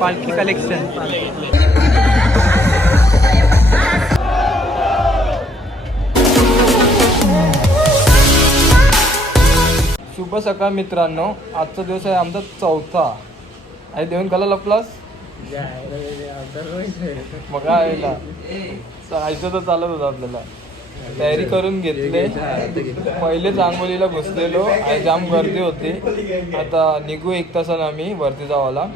पालखी कलेक्शन. शुभ सकाळ मित्रांनो. आजचा दिवस आहे आमचा चौथा. आई देऊन कला लपलास मग आईला आईचं तर चालत होतं. आपल्याला तयारी करून घेतले. पहिलेच आंघोळीला घुसलेलो. आई जाम गर्दी होती. आता निघू 1 तासानं आम्ही वरती जावाला.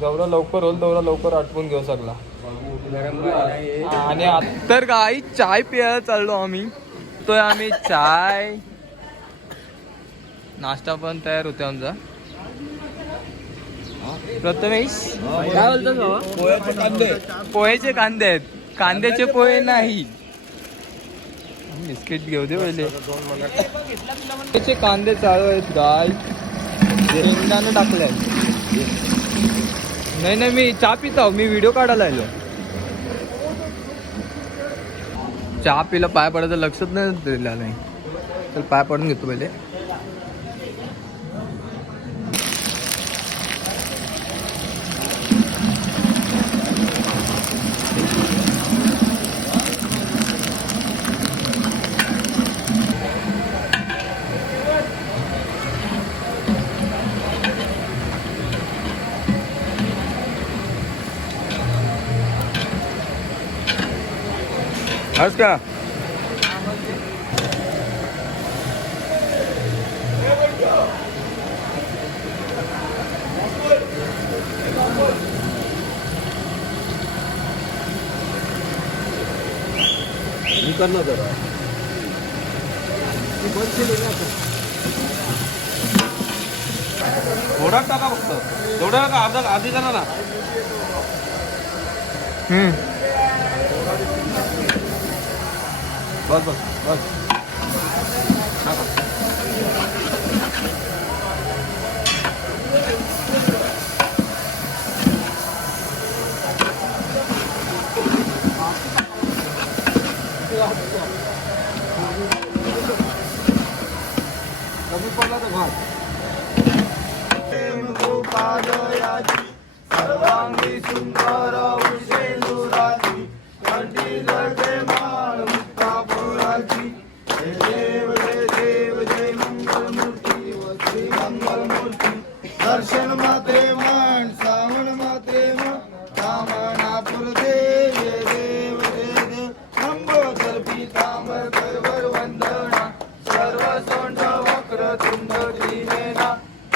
जेवढा लवकर होईल तेवढा लवकर आटपून घेऊ सगळा. आणि तर काही चाय प्यायला चाललो आम्ही. तो आम्ही चाय नाश्ता पण तयार होते आमचा. प्रथमेश काय बोलतो? पोह्याचे कांदे आहेत. कांद्याचे पोहे नाही. बिस्किट घेऊ दे पहिले. त्याचे कांदे चालू आहेत गाय. शेंगदाणे टाकले. नाही मी चहा पिता. मी व्हिडिओ काढायला आलो. चहा पिला पाय पडायचं लक्षच नाही दिलेलं नाही. चल पाय पडून घेतो पहिले. आज का मी करणार जरा थोडा टाका फक्त. तेवढा का अर्धा आधी करा ना. बस बस बस. कमी पडला तर भात. सर्वांगी सुंदर उशेंदुराची कंठी जळते माळ मुक्तापुराची. देव जय मंगल मूर्ती व श्री मंगल मूर्ती. दर्शन मात्रे मन श्रावण मात्रे मन कामनापूर देव देव देव. लंबोदर पीतांबर करवर वंदना. सर्व सोंड वक्र तुंड त्रिनेना.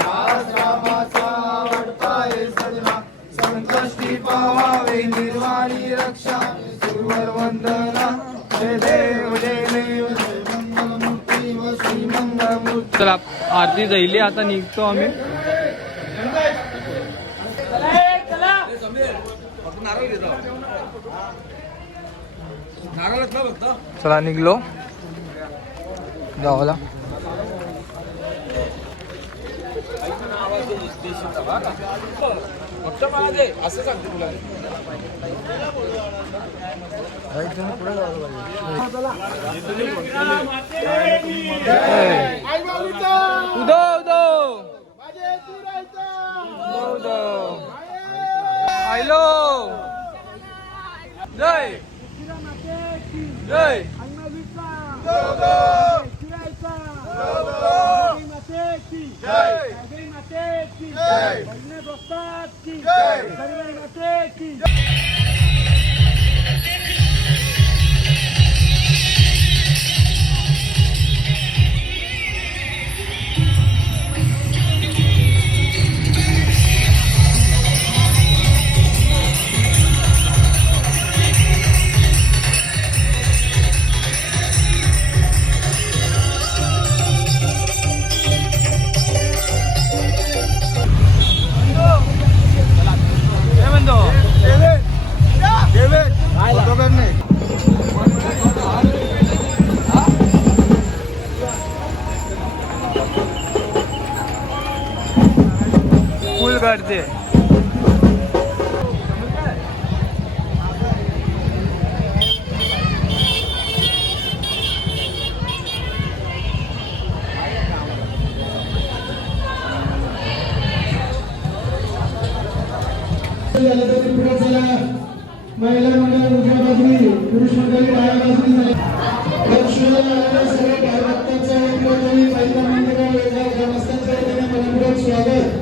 आज रामाचा वडपाय सजना. संकष्टी पावावे निर्वाणी रक्षा. सुरवर वंदना. जय देव जय देव जय मंगलमूर्ती व श्री मंगलमूर्ती. चला आरती जाईली. आता निघतो आम्ही. चला निघलो गावाला. असं सांगतो तुला. हॅलो जय जय फुल करते. झालं तरी पुढे चला. महिला मंडळ उजव्या बाजूने, पुरुष मंडळी डाव्या बाजूने दर्शनाला आलेल्या सगळ्या भाविकांचं एकमेकांनी महिला मंडळ वेगळ्या ग्रामस्थांचं वतीने मनपूर्वक स्वागत.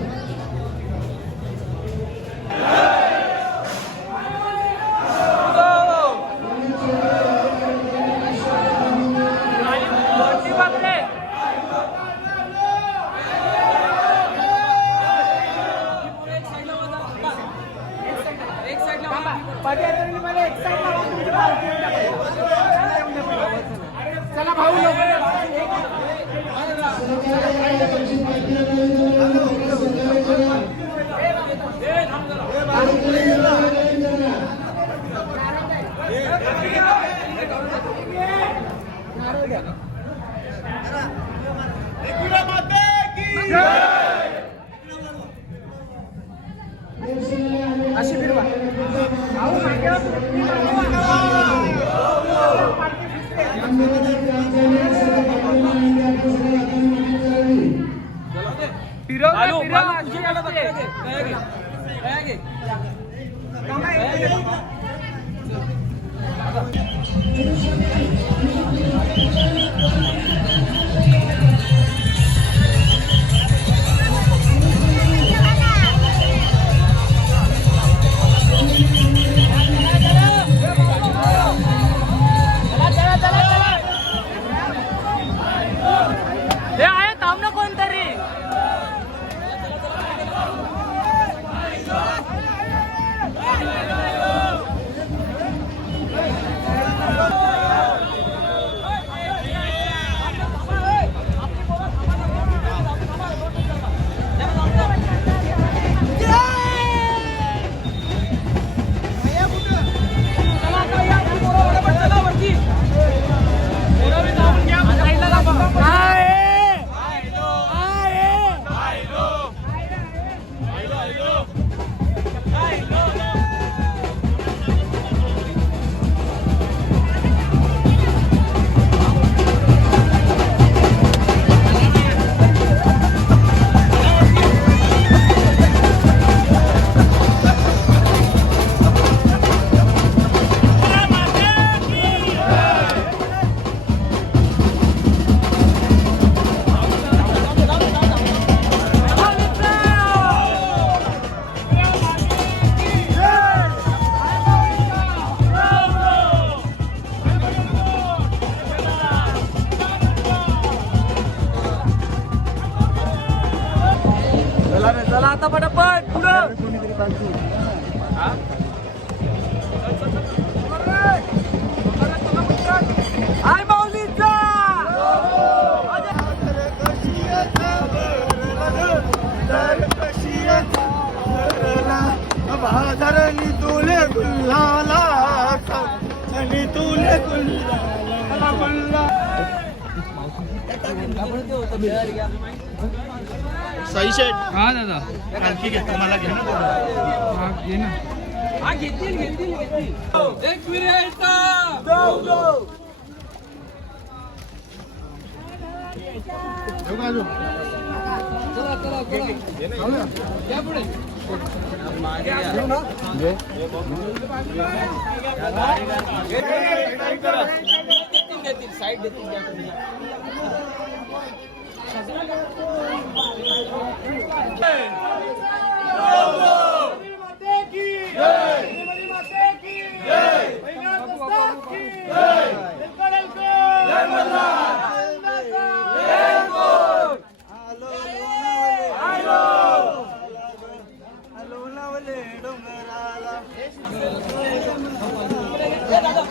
चला भाऊ अशी फिरवा चला आता पटापट पुढं आय माऊलीचा धरणी तुले गुल्हाला तुले गुल्ला सही शेट. हा दादा आणखी घेतो मला घे ना. घे ना. घेतील एक मिनिट या पुढे साईड देतील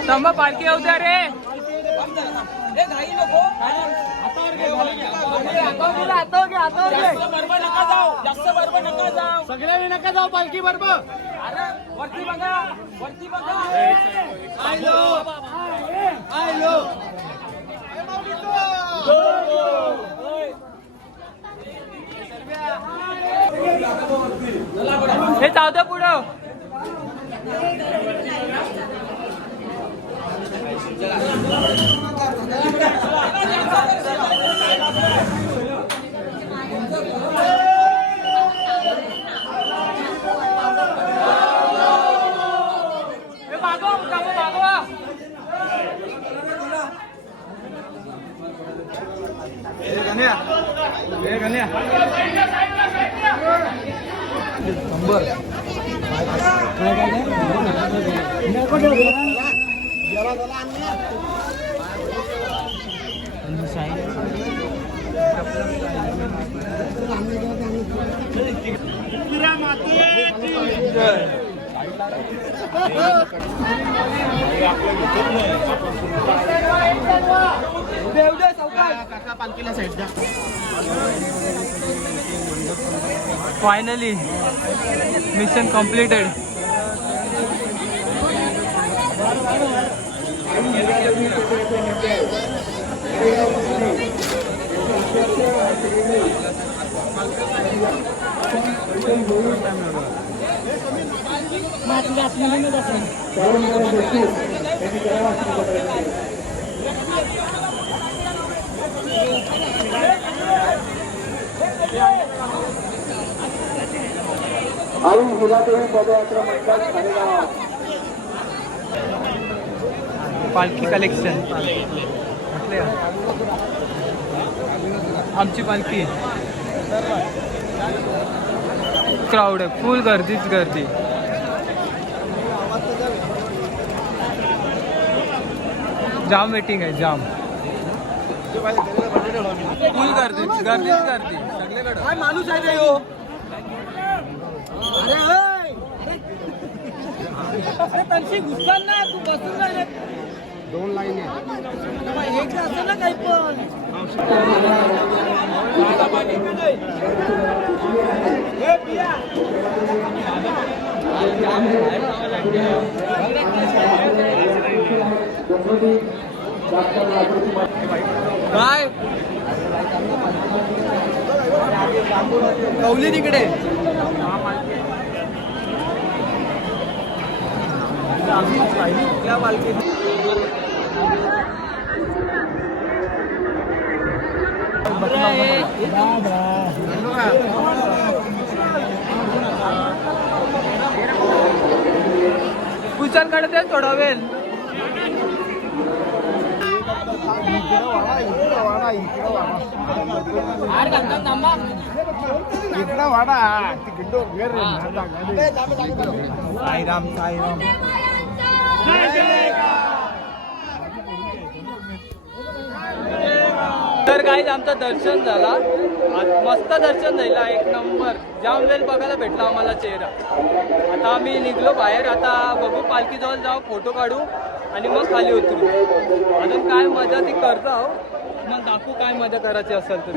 तंबा पालखी येऊ द्या रे. सगळ्यांनी नका जाऊ पालखी बरोबर. अरे वरती बघा वरती बघा. हे जाऊ द्या पुढं. Finally mission completed. आई हिरादेवी पदयात्रा मंडळ खारेगाव. पालखी कलेक्शन आमची पालखी. क्राऊड आहे, फुल गर्दीच गर्दी. जाम वेटिंग आहे, जाम फुल गर्दीच गर्दीच गर्दी सगळीकडे. काय माणूस आहे रे हो. अरे तनशी घुसणार ना तू बसून राहिले. 2 लाईन आहे एक असं ना काही पण. काय कौली तिकडे. उचल काढते थोडा वेळ. इकडं वाडा साईराम साईराम. तर काही आमचं दर्शन झाला, मस्त दर्शन झाला, एक नंबर. जाम वेळ बघायला भेटला आम्हाला चेहरा. आता आम्ही निघलो बाहेर. आता बघू पालखीजवळ जाऊ, फोटो काढू आणि मग खाली उतरू. अजून काय मजा ती करतो आहो, मग दाखवू काय मजा करायची असेल तर.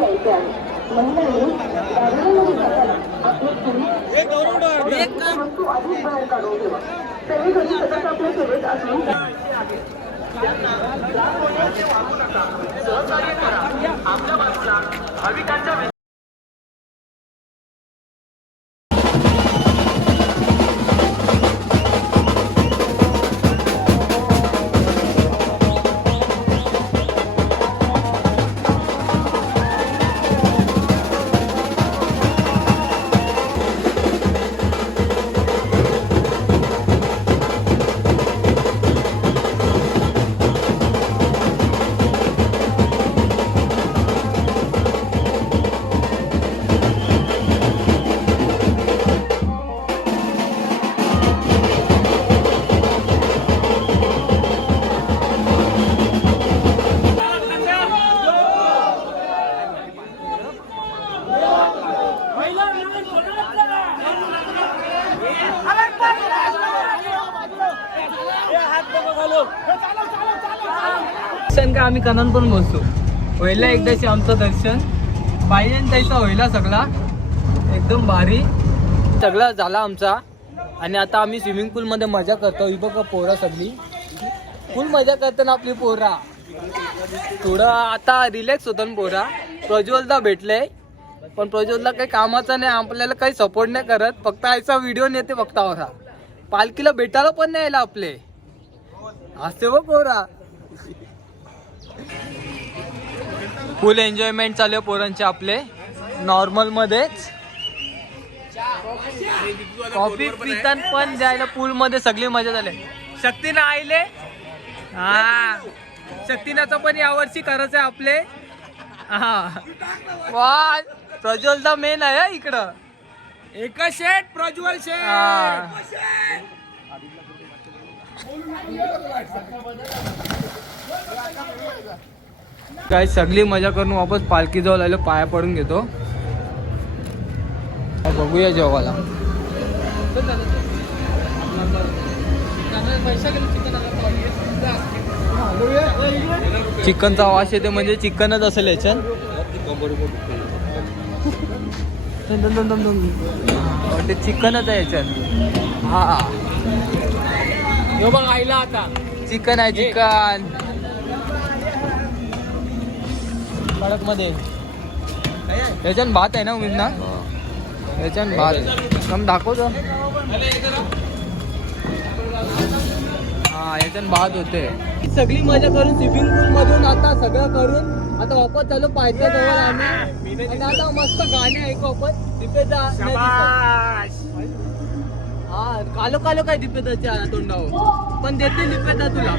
दर्शन का आम्ही कनान पण बसतो. होईला एकदाशी आमचं दर्शन पाहिजे त्याचा होईला सगळा एकदम भारी सगळा झाला आमचा. आणि आता आम्ही स्विमिंग पूल मध्ये मजा करतो. ही बघा पोरा सगळी फुल मजा करताना आपली पोरा. थोडं आता रिलॅक्स होतं पोरा. प्रज्वलदा भेटले पण प्रज्वलदा काही कामाचा नाही, आपल्याला काही सपोर्ट नाही करत, फक्त आयचा व्हिडिओ नेते फक्त आवरा. पालखीला भेटायला पण नाही यायला आपले असे व पोरा. फुल एन्जॉयमेंट चालू पोरांचे आपले. नॉर्मल मध्येच कॉफी पितान पण जायला पूल मध्ये सगळी मजा झाली. शक्तीनं आईले हा शक्तीनाचं पण यावर्षी करायचं आहे आपले. वा प्रज्वलचा मेन आहे हा इकडं. एकच शेट प्रज्वल शेट. काय सगळी मजा करून वापस पालखी जवळ आलो, पाया पडून घेतो. बघूया जेवायला. चिकनचा वास येते म्हणजे चिकनच असेल याच्यात. ते चिकनच आहे याच्यात. हा यो बघ आईला आता चिकन आहे चिकन कडक मध्ये. याच्यात भात आहे ना उमेद ना, याच्यात भात कम दाखवतो. हा याच्यात भात होते. सगळी मजा करून स्विमिंग पूल मधून आता सगळं करून आता वापस चालू पायथ्या जवळ आम्ही. आणि आता मस्त गाणे ऐकू आपण दिपेचा. हा कालो कालो काय दिपेताच्या तोंडावर पण देते दिपेता तुला.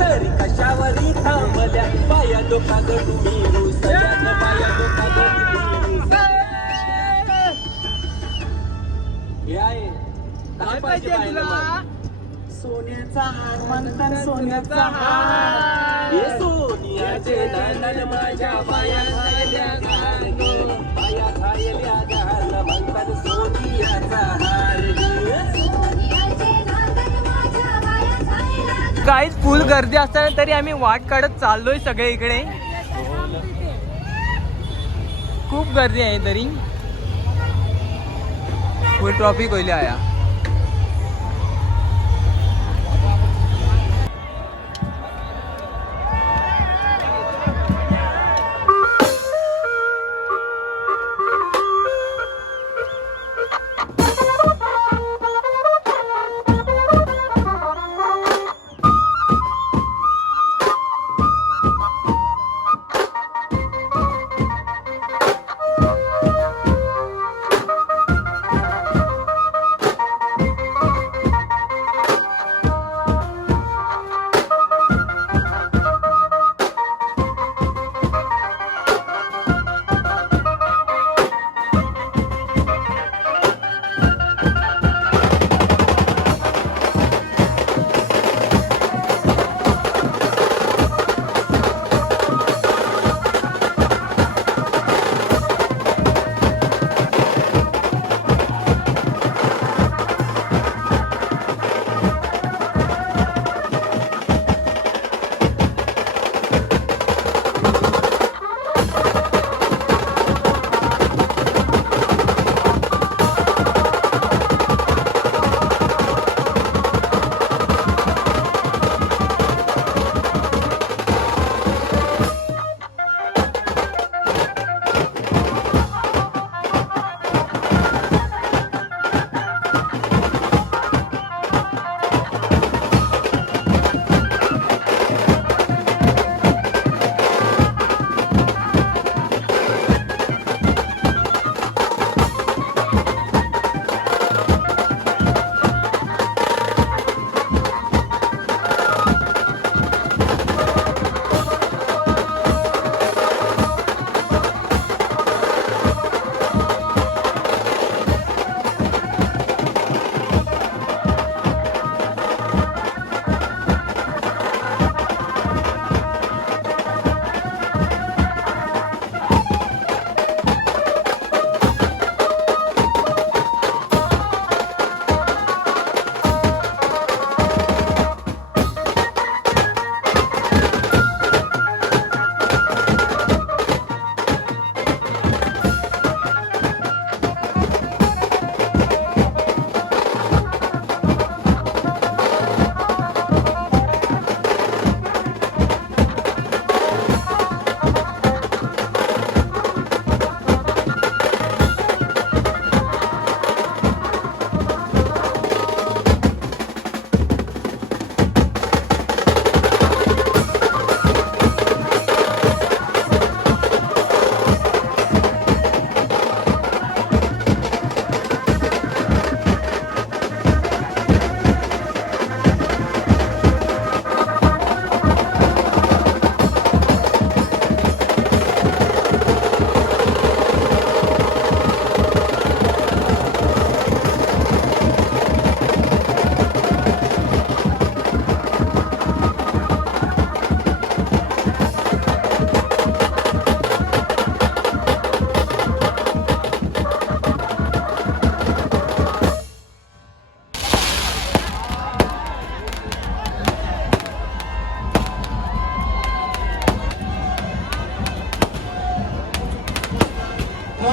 तरी कशावरी थांबल्या पाया दुखात तुम्ही काय पाहिजे तुला. सोन्याचा हार म्हणतात सोन्याचा हार. हे सोन्याचे दांडन माझ्या पाया खायल्या घाल, पाया खायल्या घाल म्हणतात सोन्याचा हार. काहीच फुल गर्दी असताना तरी आम्ही वाट काढत चाललोय सगळे इकडे. खूप गर्दी आहे तरी फुल ट्रॉफिक होईल आया.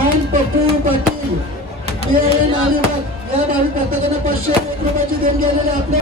आणि पप्पू पाटील PIN अलिबाग या भाविक भक्तांना 501 रुपयाची देणगी आलेली आपल्या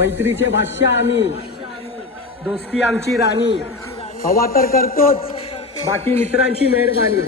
मैत्रीचे भाष्य आम्ही, दोस्ती आमची राणी, हवा तर करतोच, बाकी मित्रांची मेहरबानी.